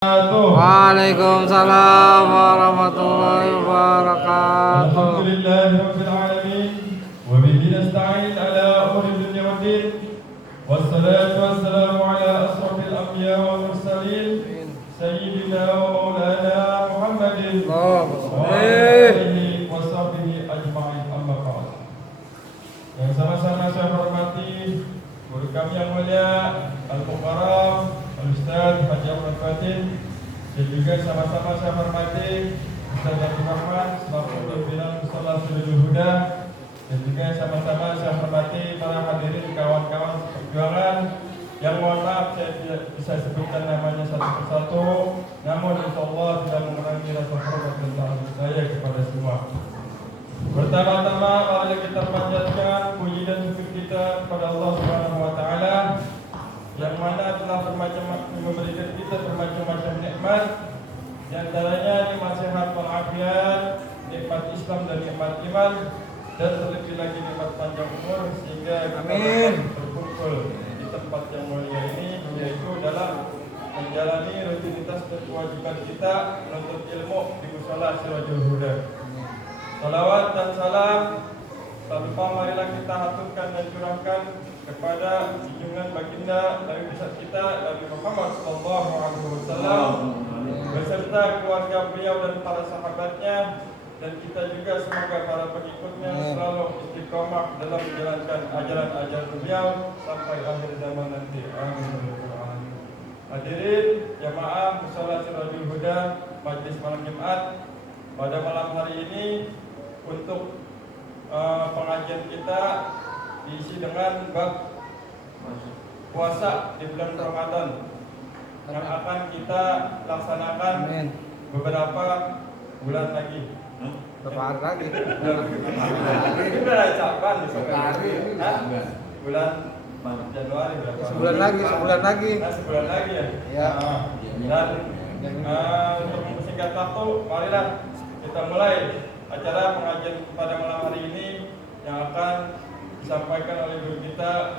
Waalaikumsalam warahmatullahi wabarakatuh. Alhamdulillahi rabbil alamin wa bihi nasta'in ala umuri dunya waddin. Wassalatu wassalamu ala asrafil anbiya wal mursalin sayyidina wa maulana Muhammadin wa alihi wa sahbihi ajma'in, amma ba'd. Yang sama-sama saya hormati guru kami yang mulia Al-Mukarram Al-Ustaz Haji Ahmad Fatin, dan juga sama-sama saya hormati Ustaz Abdul Rahman selaku pimpinan Mushola Sirajul Huda, dan juga sama-sama saya hormati para hadirin kawan-kawan perjuangan yang mohon maaf saya tidak bisa sebutkan namanya satu persatu, namun insyaallah tidak mengurangi rasa hormat dan ta'zim saya kepada semua. Pertama-tama mari kita panjatkan puji dan syukur kita kepada Allah Subhanahu wa taala yang mana telah memberikan kita bermacam-macam nikmat, di antaranya nikmat sehat walafiat, nikmat Islam dan nikmat iman, dan terlebih lagi nikmat panjang umur, sehingga kita berkumpul di tempat yang mulia ini, yaitu dalam menjalani rutinitas dan kewajiban kita menuntut ilmu di Mushola Sirajul Huda. Salawat dan salam tak lupa marilah kita haturkan dan curahkan kepada junjungan baginda Nabi besar kita Nabi Muhammad sallallahu alaihi wasallam beserta keluarga beliau dan para sahabatnya, dan kita juga semoga para pengikutnya selalu istiqomah dalam menjalankan ajaran-ajaran beliau sampai akhir zaman nanti. Amin. Hadirin jamaah Mushola Sirajul Huda Majelis Malam Jumat, pada malam hari ini untuk pengajian kita diisi dengan bab puasa di bulan Ramadan yang akan kita laksanakan beberapa bulan lagi. Berapa hari lagi? Ini bulan Syaban, bulan Januari berapa? Sebulan lagi. Nah, sebulan lagi ya. Ya. Dan untuk mempersingkat waktu, marilah kita mulai acara pengajian pada malam hari ini yang akan disampaikan oleh guru kita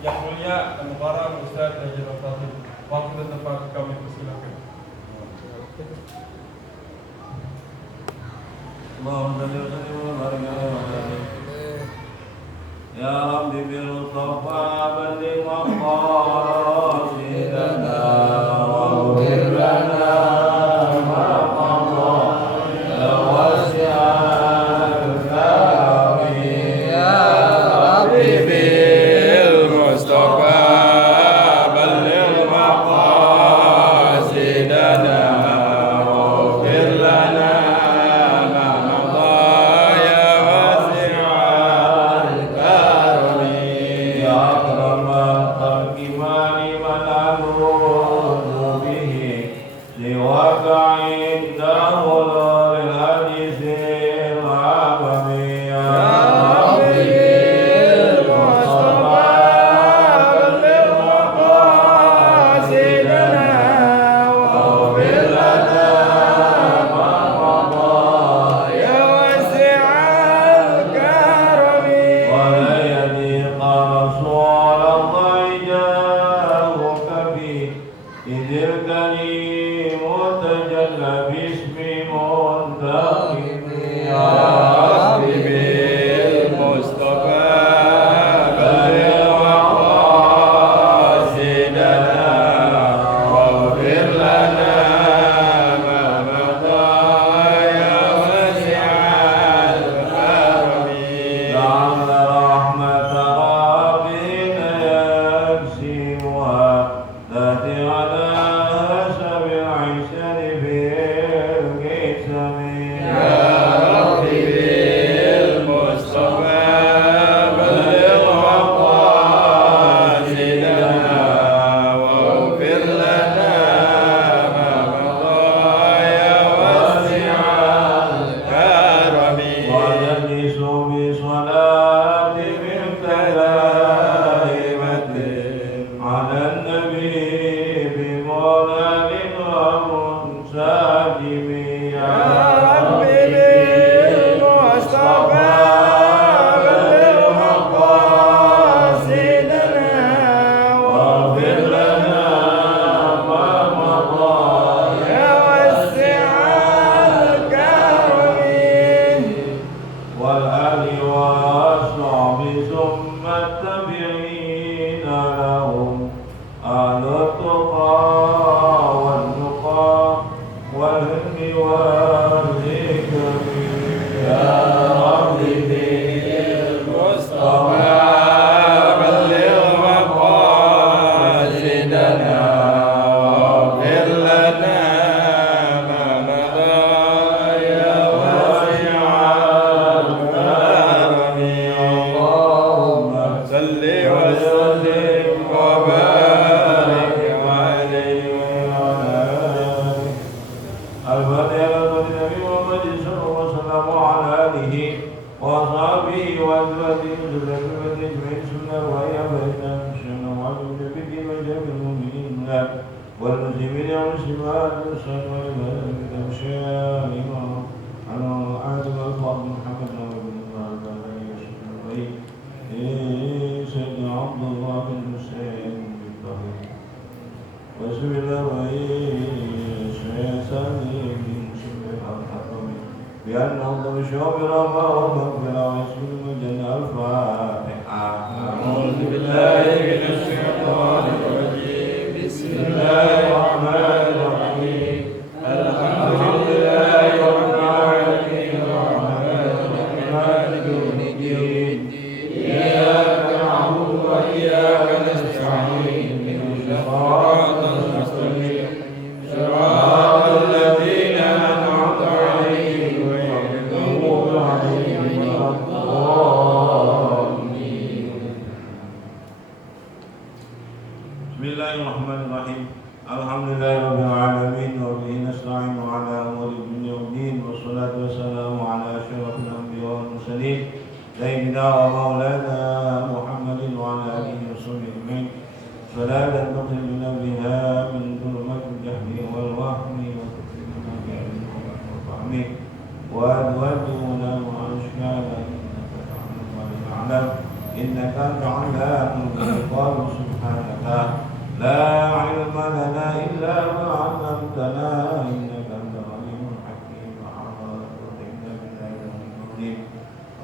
yang mulia dan mukarram Ustaz Haji Ahmad Fatin. Waktu dan tempat kami persilakan. Allahumma salli wa sallim wa barik ala Muhammad. Ya Rabbi bil Mustafa balligh maqasidana wa ighfir lana ma qadha Amin. المرسل والبلد الأمشاء على عادل الفضل محمد بن الله عليه وسلم سيدنا عبد الله بن حسين بن طهير وسبيل الله سيسالي من سبيل الحكم بأن أفضل شعب الرحمة والمغفرة ويسبيل الجنة الفاتحة أعوذ بالله من الشيطان الرجيم بسم الله الرحمن الرحيم الحمد لله رب العالمين الرحمن الرحيم مالك يوم الدين إياك نعبد وإياك نستعين اهدنا الصراط المستقيم صراط الذين أنعمت عليهم غير المغضوب عليهم ولا الضالين. بسم الله الرحمن الرحيم الحمد لله رب العالمين وبه نستعين على أمور الدنيا والدين والصلاة والسلام على أشرف الأنبياء والمرسلين سيدنا ومولانا محمد وعلى آله وصحبه أجمعين صلاة تخرجنا بها من ظلمات الجهل والوهم وتكرمنا بعلم والفهم وتوجهنا وأشكالا إنك أنت علام الغيوب سبحانك لا علم لنا إلا ما علمتنا إنك أنت العليم الحكيم وعلمنا بالله المؤمنين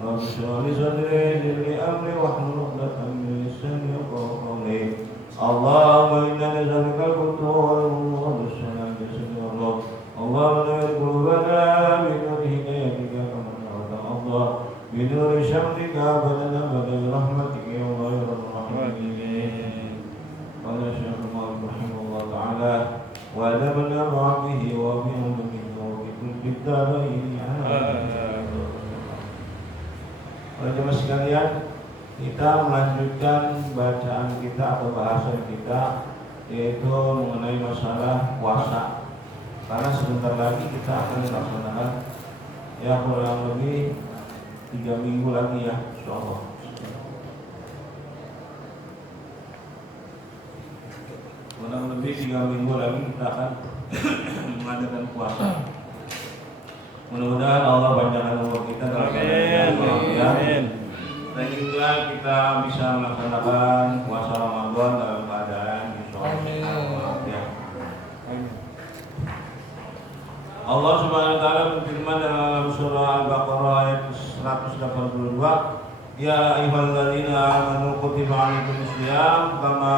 رب اشرح لي صدري ويسر لي أمري واحلل عقدة من لساني يفقهوا قولي اللهم إنا نسألك الهدى والنور والسلام بسم الله اللهم نور قلوبنا بنور هدايتك كما الله بنور شمسك أبدا أبدا برحمتك يا الله يا رب الراحمين. قال الشيخ المالك رحمه الله تعالى وأدبنا بعمه وبعلمه وبكل الدارين Para jemaah sekalian, kita melanjutkan bacaan kita atau bahasan kita, yaitu mengenai masalah puasa. Karena sebentar lagi kita akan melaksanakan ya kurang lebih 3 minggu lagi ya, insyaallah. Kurang lebih 3 minggu lagi kita akan mengadakan puasa. Mudah-mudahan Allah panjangkan umur kita dalam keadaan dan juga kita bisa melaksanakan puasa Ramadan dalam keadaan insyaallah ya. Allah Subhanahu wa taala berfirman dalam surah Al-Baqarah ayat 182, ya ayyuhalladzina amanu kutiba 'alaikumus shiyam kama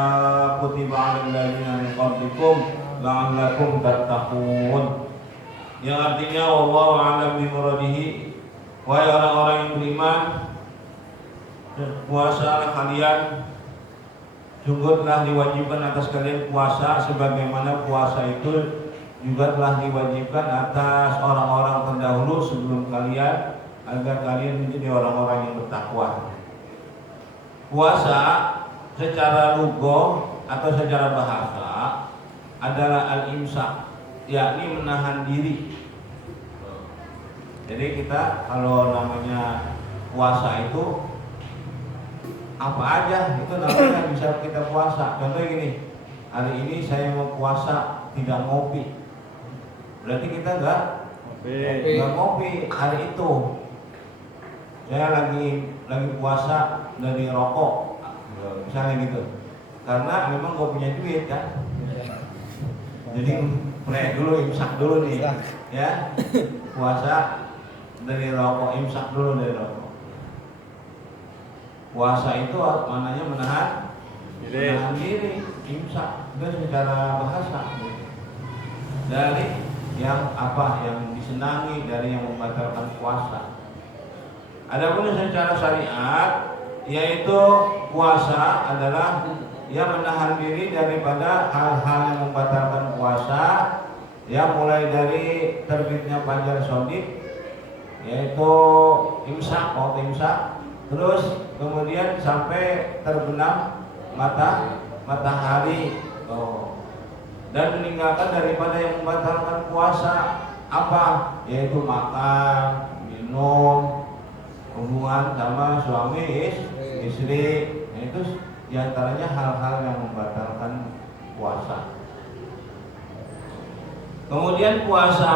kutiba 'alal ladzina min qablikum la'allakum tattaqun. Yang artinya wallahu a'lam bimuradihi, wahai orang-orang yang beriman, puasa kalian sungguh telah diwajibkan atas kalian puasa sebagaimana puasa itu juga telah diwajibkan atas orang-orang terdahulu sebelum kalian agar kalian menjadi orang-orang yang bertakwa. Puasa secara lugah atau secara bahasa adalah al-imsak, yakni menahan diri. Jadi kita kalau namanya puasa itu apa aja itu namanya bisa kita puasa. Contohnya gini, hari ini saya mau puasa tidak ngopi, berarti kita nggak ngopi hari itu. Saya lagi puasa dari rokok, misalnya gitu, karena memang gue punya duit kan. Jadi dulu imsak dulu nih ya, puasa dari rokok, imsak dulu dari rokok. Puasa itu maknanya menahan diri, imsak itu secara bahasa dari yang apa yang disenangi, dari yang membatalkan puasa. Adapun secara syariat, yaitu puasa adalah yang menahan diri daripada hal-hal yang membatalkan puasa, ya mulai dari terbitnya fajar shadiq, yaitu imsak, waktu imsak, terus kemudian sampai terbenam matahari, dan meninggalkan daripada yang membatalkan puasa apa, yaitu makan, minum, hubungan sama suami istri, itu diantaranya hal-hal yang membatalkan puasa. Kemudian puasa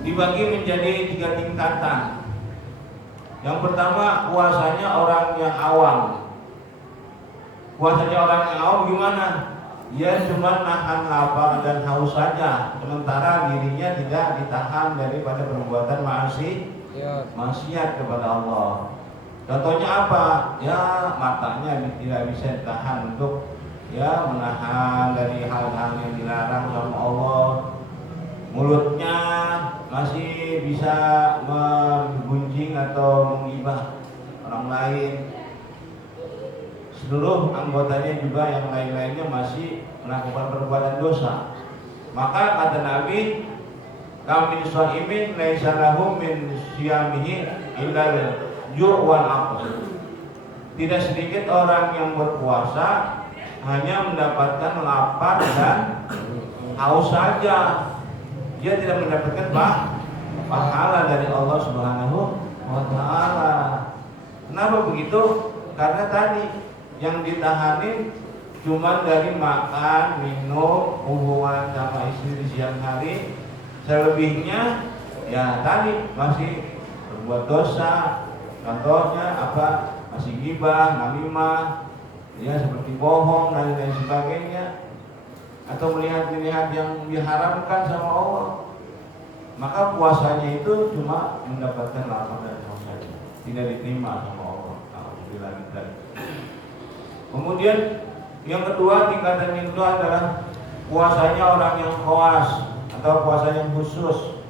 dibagi menjadi 3 tingkatan. Yang pertama puasanya orang yang awam. Puasanya orang yang awam gimana? Dia cuma nahan lapar dan haus saja, sementara dirinya tidak ditahan daripada perbuatan maksiat kepada Allah. Contohnya apa? Ya matanya tidak bisa ditahan untuk ya menahan dari hal-hal yang dilarang sama Allah. Mulutnya masih bisa menggunjing atau menggibah orang lain. Seluruh anggotanya juga yang lain-lainnya masih melakukan perbuatan dosa. Maka kata Nabi, "Kam min shaimin laisa lahu min siyamihi illal ju' wal 'aths." Tidak sedikit orang yang berpuasa hanya mendapatkan lapar dan haus saja. Dia tidak mendapatkan pahala dari Allah Subhanahu wa taala. Kenapa begitu? Karena tadi yang ditahanin cuma dari makan, minum, hubungan sama istri di siang hari. Selebihnya ya tadi masih berbuat dosa. Contohnya apa? Masih gibah, namimah, ya seperti bohong dan lain sebagainya, atau melihat-lihat yang diharamkan sama Allah. Maka puasanya itu cuma mendapatkan lapar dan haus saja, tidak diterima sama Allah. Alhamdulillah. Kemudian yang kedua tingkatan yang kedua adalah puasanya orang yang khawas atau puasa yang khusus,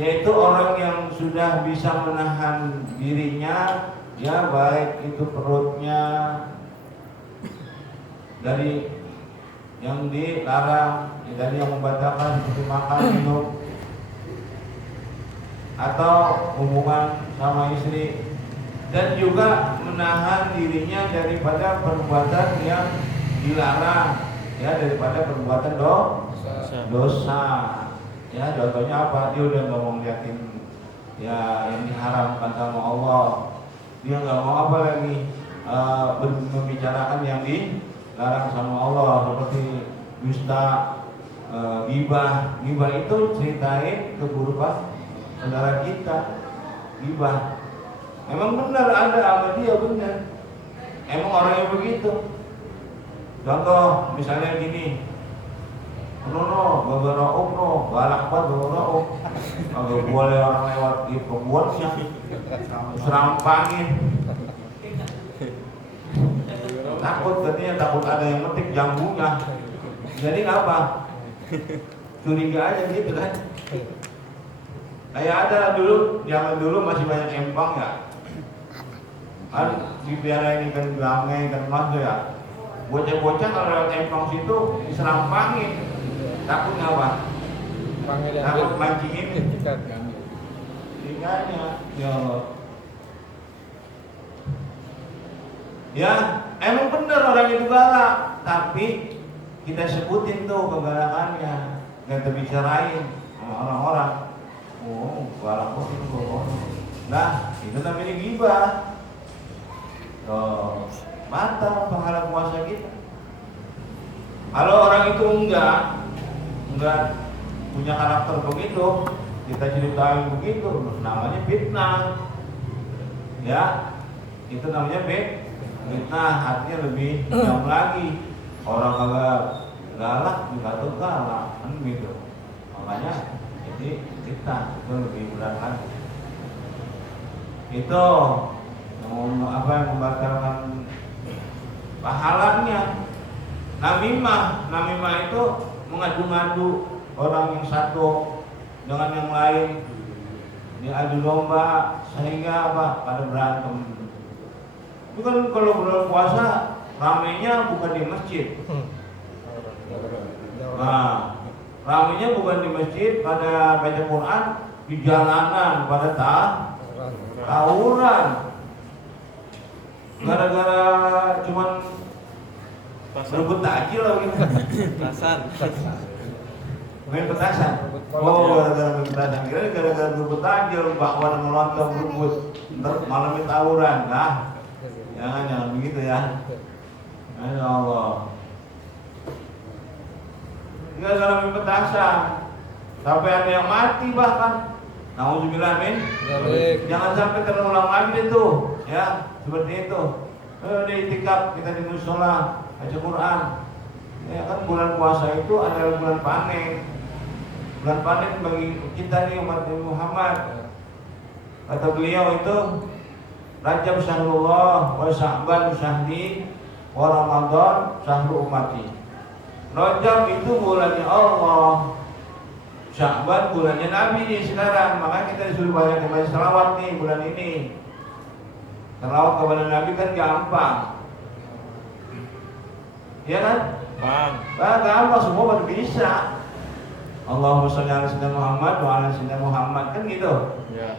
yaitu orang yang sudah bisa menahan dirinya, ya baik itu perutnya dari yang dilarang, dari yang membatalkan seperti makan, minum, atau hubungan sama istri, dan juga menahan dirinya daripada perbuatan yang dilarang, ya daripada perbuatan dosa. Ya contohnya apa? Dia udah nggak mau ngeliatin ya yang diharamkan sama Allah. Dia nggak mau apa lagi membicarakan yang dilarang sama Allah, seperti dusta, gibah. Gibah itu ceritain keburukan saudara kita. Gibah memang benar ada sama dia, benar. Emang orangnya begitu. Contoh misalnya gini, Nono, beberapa no, galak banget beberapa agak boleh orang lewat di pembuatnya, serampangin. Takut katanya, takut ada yang metik janggunya. Jadi apa? Curiga aja gitu kan. Kayak ada dulu, zaman dulu masih banyak empang ya. Kan di daerah ini kan Gangeng kan Mas ya, bocah-bocah kalau lewat empang situ diserampangin. Takutnya apa? Takut mancingin ikannya. Ya Allah. Ya emang bener orang itu galak, tapi kita sebutin tuh kegalakannya, nggak terbicarain sama orang-orang. Oh galak kok. Nah itu namanya gibah. Batal pahala puasa kita. Kalau orang itu enggak punya karakter begitu, kita ceritain begitu, namanya fitnah. Ya, itu namanya fitnah, artinya lebih jam lagi. Orang kagak galak juga tuh galak, kan gitu. Makanya jadi fitnah itu lebih berat lagi. Itu apa yang membatalkan pahalanya. Namimah itu mengadu-ngadu orang yang satu dengan yang lain, diadu domba sehingga apa? Pada berantem. Itu kan kalau bulan puasa ramenya bukan di masjid. Nah, ramenya bukan di masjid, pada baca Quran, di jalanan, pada tawuran. Gara-gara cuman berebut takjil lah gitu. Petasan. Main petasan. Oh, gara-gara main petasan. Kira gara-gara berebut takjil, bakwan sama lontong berebut. Ntar malamnya tawuran. Nah, jangan begitu ya. Ya Allah. gara-gara main petasan. Sampai ada yang mati bahkan. Nauzubillah min. Jangan sampai terulang lagi itu, ya seperti itu. Di itikaf kita di mushola baca Quran. Ya kan bulan puasa itu adalah bulan panen. Bulan panen bagi kita nih umat Muhammad. Kata beliau itu Rajab syahrullah wa Sya'ban syahri wa Ramadan syahru ummati. Rajab itu bulannya Allah, Sya'ban bulannya Nabi nih sekarang. Makanya kita disuruh banyak baca selawat nih bulan ini. Selawat kepada Nabi kan gampang, ya kan? Gampang, semua baru bisa. Allahumma sholli ala sayyidina Muhammad wa ala sayyidina Muhammad, kan gitu. Ya.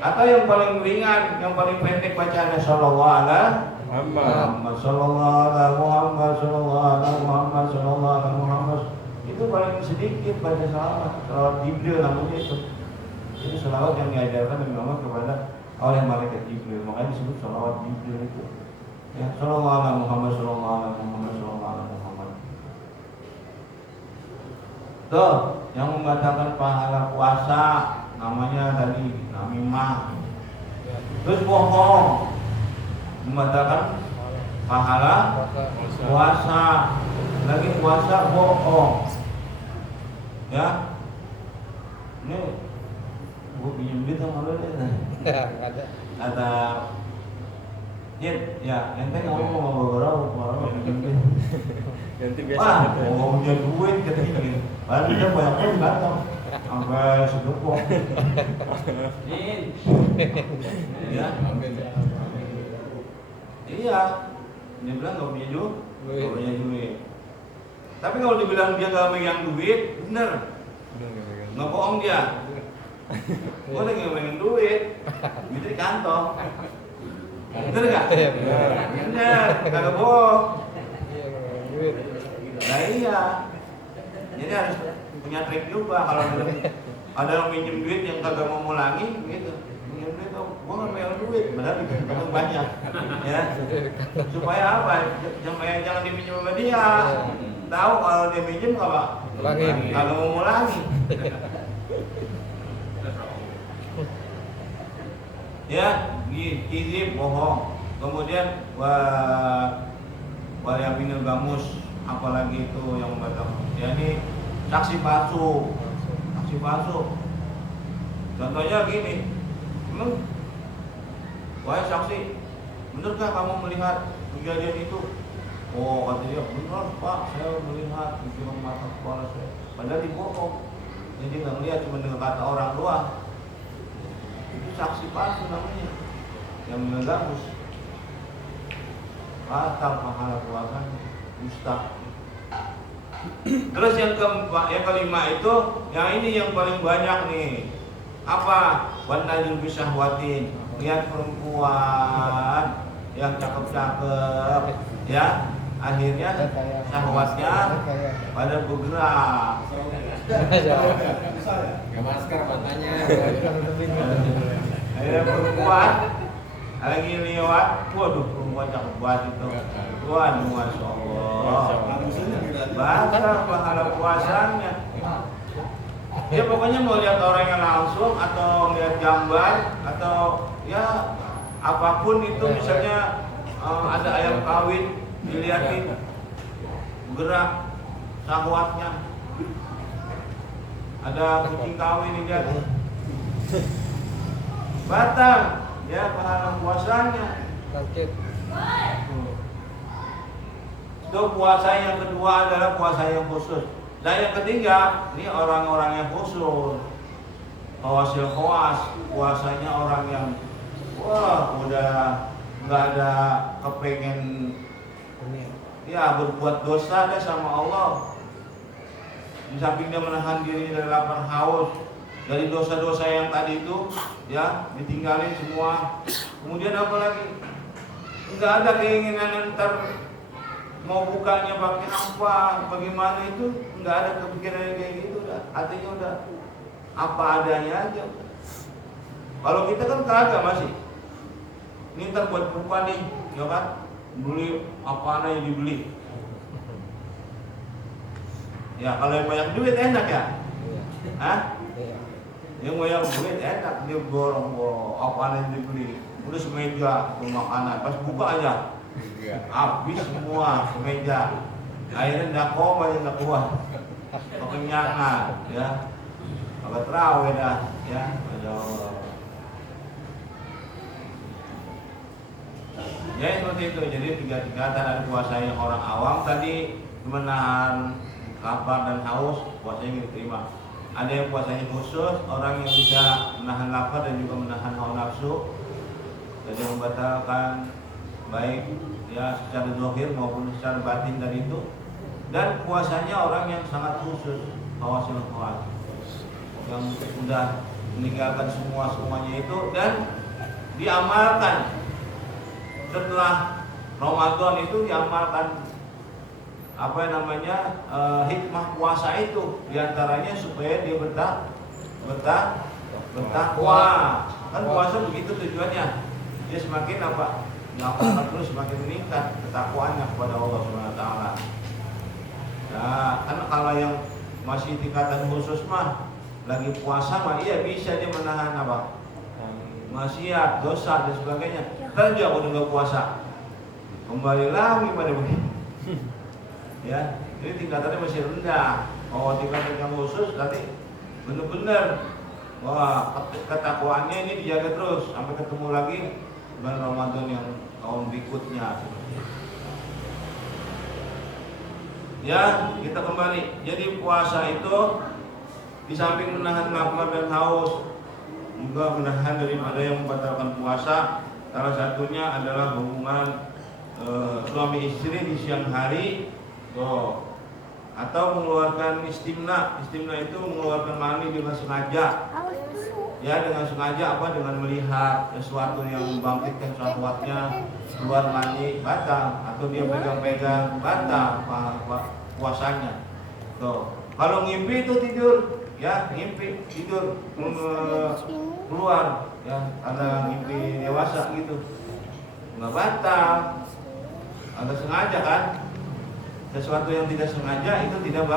Atau yang paling ringan, yang paling pendek bacaannya sallallahu alaihi Muhammad, sallallahu alaihi Muhammad, sallallahu alaihi Muhammad, sallallahu alaihi Muhammad. Itu paling sedikit baca salawat Jibril namanya itu. Itu salawat yang diajarkan Nabi Muhammad kepada oleh malaikat Jibril. Makanya disebut salawat Jibril itu. Ya, sallallahu alaihi Muhammad, sallallahu alaihi Muhammad, sallallahu alaihi Muhammad. Tuh, yang mengatakan pahala puasa namanya tadi namimah. Terus bohong mengatakan pahala puasa, lagi puasa bohong. Ya, ini gue pinjam duit sama lu deh. Ada. Kata Jit, ya ente ngomong sama beberapa pinjam duit. Ganti Wah, biasa. mau punya duit katanya gitu. Padahal dia banyak pun datang sampai sedekok. Ya. Iya. Dia bilang nggak punya duit, nggak punya duit. Tapi kalau dibilang dia nggak megang duit, bener. Nggak bohong dia. Gua lagi nggak megang duit, duit di kantong. Bener nggak? Bener, kagak bohong. Nah iya. Jadi harus punya trik juga kalau ada yang minjem duit yang kagak mau ngulangi gitu. Minjem duit, oh, gua nggak megang duit, padahal itu banyak, ya. Supaya apa? Jangan diminjem sama dia. Tahu kalau dia minjem nggak kagak mau ngulangi. Ya, kizib bohong. Kemudian waliyaminul gamus, apalagi itu yang membatalkan. Ya ini saksi palsu. Saksi palsu. Contohnya gini. Wahai saksi, benarkah kamu melihat kejadian itu? Oh, kata dia, benar Pak, saya melihat dengan mata kepala saya. Padahal dibohong. Jadi nggak melihat, cuma dengan kata orang doang. Itu saksi palsu namanya, yang menggabus. Batal pahala puasanya, mustahil. Terus yang kelima itu, yang ini yang paling banyak nih. Apa? Wanajul bisyahwatin. Lihat perempuan yang cakep-cakep, ya. Akhirnya syahwatnya pada bergerak. Gak masker matanya. Akhirnya perempuan lagi lewat, waduh perempuan cakep banget itu. Waduh, masya Allah. Batal pahala puasanya. Ya pokoknya mau lihat orangnya langsung atau lihat gambar atau ya apapun itu, misalnya ada ayam kawin dilihatin gerak syahwatnya, ada kucing kawin dilihat batal ya pahala puasanya. Itu puasa yang kedua adalah puasa yang khusus. Dan yang ketiga, ini orang-orang yang khusus. Khawasil khawas, puasanya orang yang wah udah nggak ada kepengen ya berbuat dosa deh sama Allah. Di samping dia menahan diri dari lapar haus, dari dosa-dosa yang tadi itu, ya ditinggalin semua. Kemudian apa lagi? Nggak ada keinginan ntar mau bukanya pakai apa, bagaimana itu, nggak ada kepikiran kayak gitu, udah artinya udah apa adanya aja. Kalau kita kan kagak masih, ini ntar buat buka nih, ya kan, beli apa aja dibeli, Ya kalau yang banyak duit enak ya. Iya. Hah? Iya. Yang banyak duit enak, dia borong-borong apaan yang dibeli. Udah semeja tuh makanan, pas buka aja Iya. habis semua semeja. Akhirnya nggak koma aja nggak kuat, kekenyangan ya. Agak terawih dah ya. Masya Allah. Ya seperti itu. Jadi tiga tingkatan, ada puasa yang orang awam tadi menahan lapar dan haus, puasanya diterima. Ada yang puasanya khusus, orang yang bisa menahan lapar dan juga menahan hawa nafsu, jadi membatalkan baik ya secara zahir maupun secara batin dari itu. Dan puasanya orang yang sangat khusus, hawasul khawas, yang sudah meninggalkan semuanya itu dan diamalkan. Setelah Ramadan itu diamalkan apa yang namanya hikmah puasa itu, diantaranya supaya dia bertakwa. Kan puasa begitu tujuannya, dia semakin apa, diamalkan terus semakin meningkat ketakwaannya kepada Allah Subhanahu Wa Taala. Nah, kan kalau yang masih tingkatan khusus mah lagi puasa mah iya bisa dia menahan apa, maksiat, dosa dan sebagainya. Kerja udah nggak puasa, kembali lagi pada begitu. Ya, jadi tingkatannya masih rendah. Oh, tingkatan yang khusus nanti benar-benar wah ketakwaannya ini dijaga terus sampai ketemu lagi bulan Ramadan yang tahun berikutnya. Ya, kita kembali. Jadi puasa itu di samping menahan lapar dan haus, juga menahan daripada yang membatalkan puasa. Salah satunya adalah hubungan suami istri di siang hari, atau mengeluarkan istimna. Istimna itu mengeluarkan mani dengan sengaja. Ya, dengan sengaja apa? Dengan melihat sesuatu yang membangkitkan syahwatnya, keluar mani batal, atau dia pegang-pegang batal puasanya. Kalau ngimpi itu tidur, ya ngimpi tidur keluar, ya ada ngimpi dewasa gitu, nggak batal. Ada sengaja kan? Sesuatu yang tidak sengaja itu tidak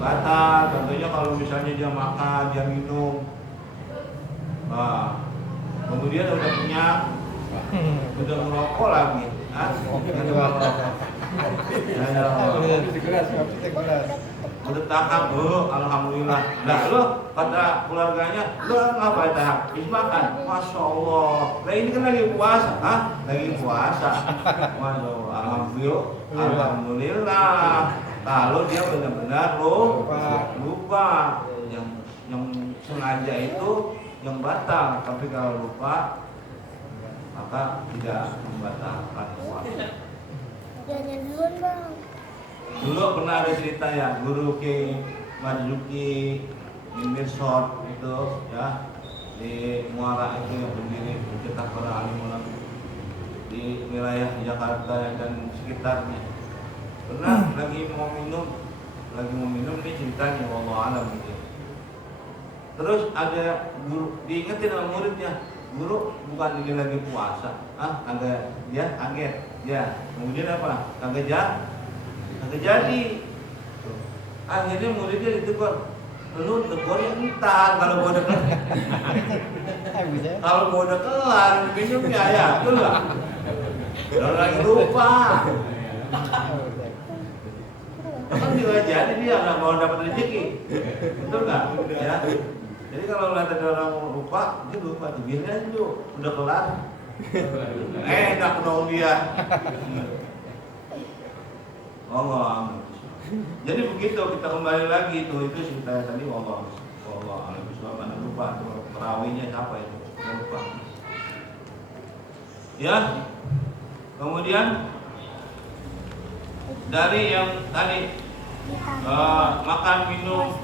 batal. Contohnya kalau misalnya dia makan, dia minum, kemudian udah kenyang, udah merokok lagi, udah tahap, alhamdulillah. Nah lo kata keluarganya, lo ngapain tahap? Habis makan, masya Allah. Nah ini kan lagi puasa, lagi puasa. Masya Allah, alhamdulillah. Kalau dia benar-benar lupa, yang sengaja itu yang batal. Tapi kalau lupa, maka tidak membatalkan puasa. Jangan duluan bang. Dulu pernah ada cerita ya, Guru Ki Marzuki bin Mirsad itu ya, di Muara itu yang berdiri mencetak para alim ulama di wilayah Jakarta dan sekitarnya. Pernah lagi mau minum ini ceritanya wallahu alam gitu. Terus ada guru diingetin sama muridnya, guru bukan ini lagi puasa, ada dia kaget, ya kemudian apa? Kagak jadi. Akhirnya muridnya ditegur, lu tegurnya entar kalau gua udah kalau gua udah kelar minumnya ya, betul nggak? Kalau lagi lupa, kan juga jadi dia nggak mau dapat rezeki, betul nggak? Ya. Jadi kalau lihat ada orang lupa, dia lupa, biasanya itu udah kelar, enak dong dia. Allah. Jadi begitu kita kembali lagi itu cerita tadi Allah mana lupa terawihnya siapa itu lupa. Ya. Kemudian dari yang tadi makan minum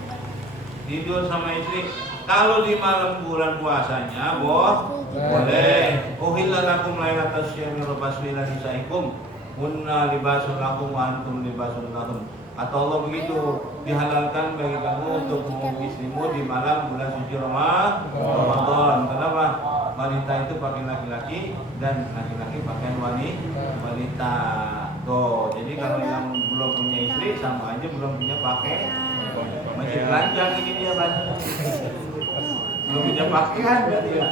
tidur sama istri, kalau di malam bulan puasanya boleh. Uhilla lakum lailatas syahri rafasu ila nisaikum hunna libasun lakum wa antum libasun lahum. Atau Allah begitu, dihalalkan bagi kamu untuk menghubungi istrimu di malam bulan suci Ramadan. Kenapa? Wanita itu pakai laki-laki dan laki-laki pakai wanita. Tuh, jadi kalau yang belum punya istri sama aja belum punya pakai. Masih telanjang ini dia belanja. Belum punya pakaian berarti ya.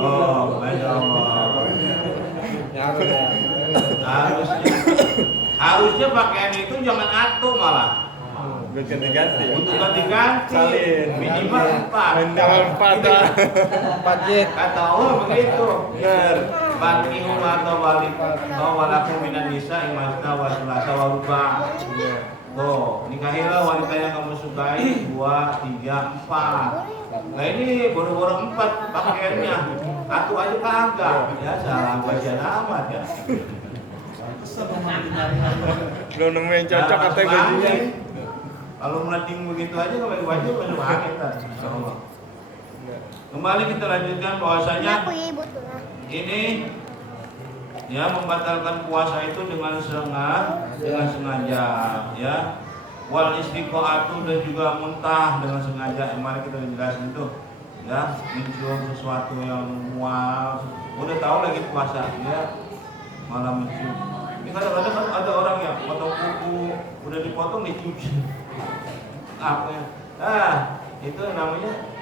Oh, masya Allah. Nyaru ya. Harusnya pakaian itu jangan atu malah. Ganti-ganti ya. Untuk ganti-ganti Salin. minimal 4. Minimal 4 lah. 4 jit. Kata Allah begitu. Benar. Bantihu atau balik walakum minan nisa imasta wa sulasa wa ruba. Tuh, nikahilah wanita yang kamu sukai 2, 3, 4. Nah ini boro-boro 4 pakaiannya. Atu aja kagak. Ya salah baca amat ya. Belum nemu yang cocok Nah, katanya masuk gajinya. angin. Kalau meleting begitu aja nggak pakai baju masuk angin tadi. Insyaallah. Kembali kita lanjutkan bahwasanya Aku ya ibu tuh. ini ya membatalkan puasa itu dengan sengaja ya. Wal istiqaatu dan juga muntah dengan sengaja. Mari kita jelasin itu ya, mencium sesuatu yang mual. Udah tahu lagi puasa ya, malah mencium. Ini kadang-kadang kan ada orang yang potong kuku udah dipotong dicium. Apa ya? Itu namanya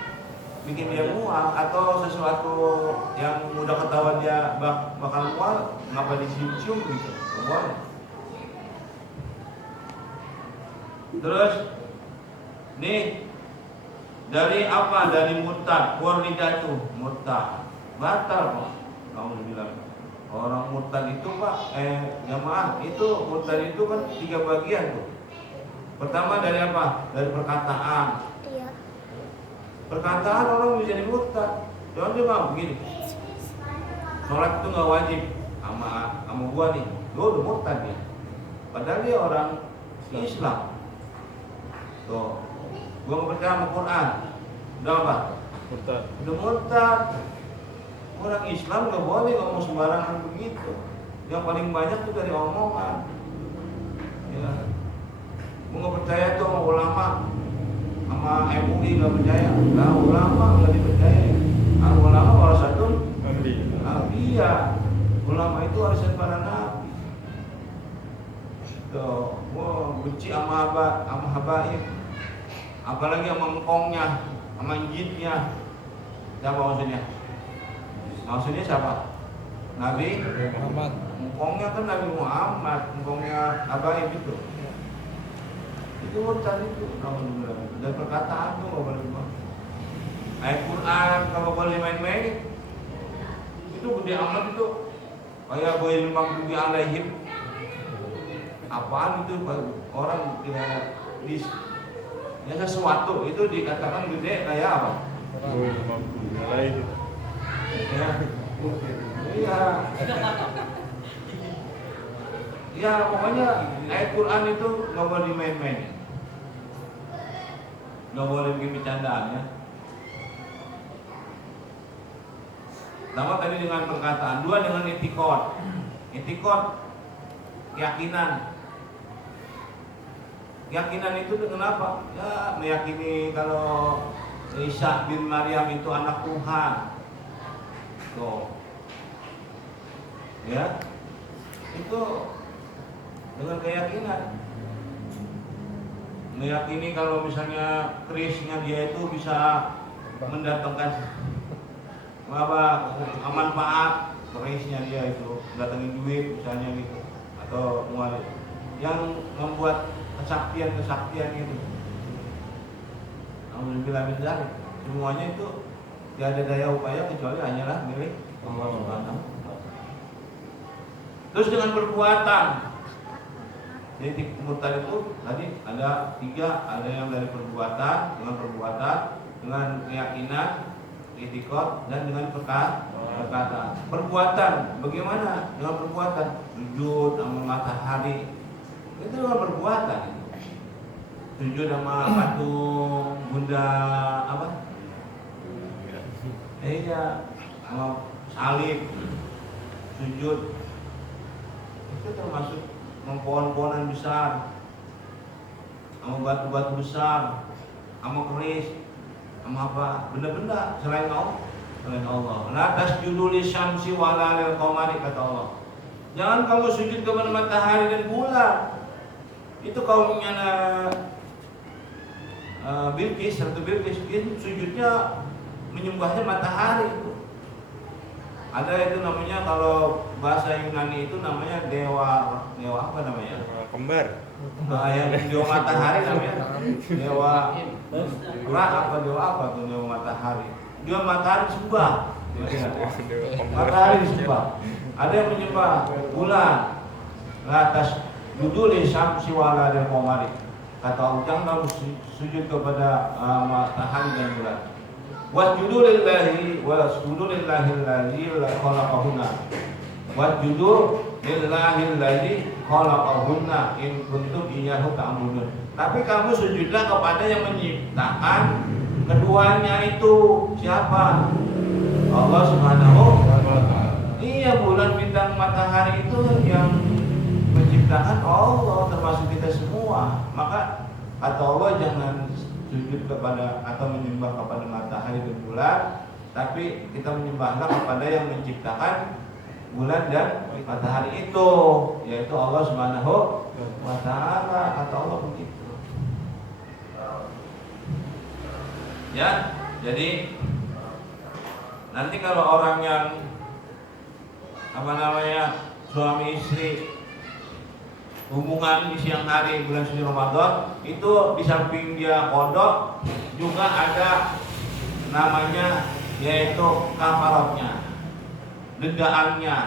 bikin dia mual atau sesuatu yang udah ketahuan dia bakal mual, ngapa dicium-cium gitu. Boleh. Terus nih dari apa? Dari murtad, wardidatu, murtad. Batal kok. Kamu bilang orang murtad itu Pak, jamaah itu murtad itu kan 3 bagian tuh. Pertama dari apa? Dari perkataan. Iya. Perkataan orang bisa jadi murtad. Jangan coba begini. Sholat itu nggak wajib sama gua nih. Gua udah murtad ya. Padahal dia orang Islam. Tuh, gua nggak percaya sama Quran. Udah apa? Murtad. Udah murtad. Orang Islam nggak boleh ngomong sembarangan begitu. Yang paling banyak tuh dari omongan. Ya. Gua nggak percaya tuh sama ulama, sama MUI nggak percaya. Nah ulama nggak dipercaya. Ulama warasatul Nabiya. Ulama itu warisan para nabi. Tuh, gua benci sama habaib. Apalagi sama engkongnya, sama injitnya. Siapa maksudnya? Maksudnya siapa? Nabi Muhammad. engkongnya kan Nabi Muhammad, engkongnya habaib itu. Itu murtad itu, dan perkataan tuh nggak boleh dimakan. Ayat Quran kalau boleh main-main, itu gede amat itu. Kayak boleh maghdubi alaihim. Apaan itu orang ya sesuatu itu dikatakan gede kayak apa? Ya, iya. Ya pokoknya ayat Quran itu nggak boleh dimain-main, nggak boleh bikin bercandaan ya. Pertama tadi dengan perkataan, 2 dengan etikot. Etikot keyakinan. Keyakinan itu dengan apa? Ya meyakini kalau Isa bin Maryam itu anak Tuhan. Tuh. Ya. Itu dengan keyakinan. Meyakini kalau misalnya kerisnya dia itu bisa mendatangkan manfaat, kerisnya dia itu datangin duit misalnya gitu, atau yang membuat kesaktian itu. Alhamdulillah bilang semuanya itu tidak ada daya upaya kecuali hanyalah milik Allah Subhanahu. Terus dengan perbuatan. Jadi murtad itu tadi ada 3, ada yang dari perbuatan, dengan keyakinan, itikad, dan dengan perkataan. Perbuatan, bagaimana dengan perbuatan? Sujud sama matahari, itu dengan perbuatan. Sujud sama patung Bunda apa? Iya, sama salib, sujud. Itu termasuk pohon-pohonan besar, sama batu-batu besar, sama keris, sama apa? Benda-benda selain Allah. La tasjudu lisyamsi wala lil qamari, kata Allah. Jangan kamu sujud kepada matahari dan bulan. Itu kaumnya Bilqis, Ratu Bilqis, sujudnya menyembahnya matahari itu. Ada itu namanya, kalau bahasa Yunani itu namanya dewa apa namanya? Kembar. Yang dewa matahari namanya dewa Ra apa dewa apa tuh dewa matahari? Dewa matahari disembah. Matahari disembah. Ada yang menyembah bulan. Lantas judul syamsi wala dan qamari. Kata Ujang, kamu sujud kepada matahari dan bulan. Wasjudu lillahi allazi khalaqahunna. Wasjudu lillahi allazi khalaqahunna in kuntum iyyahu ta'budun. Tapi kamu sujudlah kepada yang menciptakan keduanya itu. Siapa? Allah Subhanahu wa ta'ala. Iya, bulan, bintang, matahari itu yang menciptakan Allah, termasuk kita semua. Maka kata Allah, jangan sujud kepada atau menyembah kepada matahari dan bulan, tapi kita menyembahlah kepada yang menciptakan bulan dan matahari itu, yaitu Allah Subhanahu wa ta'ala. Kata Allah begitu. Ya, jadi nanti kalau orang yang suami istri hubungan di siang hari bulan suci Ramadan, itu di samping dia kodok juga ada namanya, yaitu kafaratnya, dendaannya.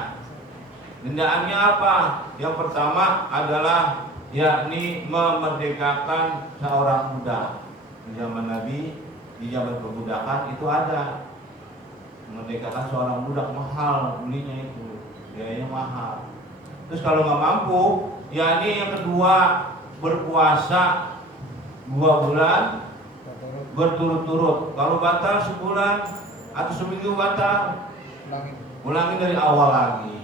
Dendaannya apa? Yang pertama adalah yakni memerdekakan seorang budak. Di zaman Nabi, di zaman perbudakan itu ada memerdekakan seorang budak, mahal belinya itu, biayanya mahal. Terus kalau nggak mampu, yakni yang kedua, berpuasa 2 bulan berturut-turut. Kalau batal sebulan atau seminggu batal, ulangi dari awal lagi.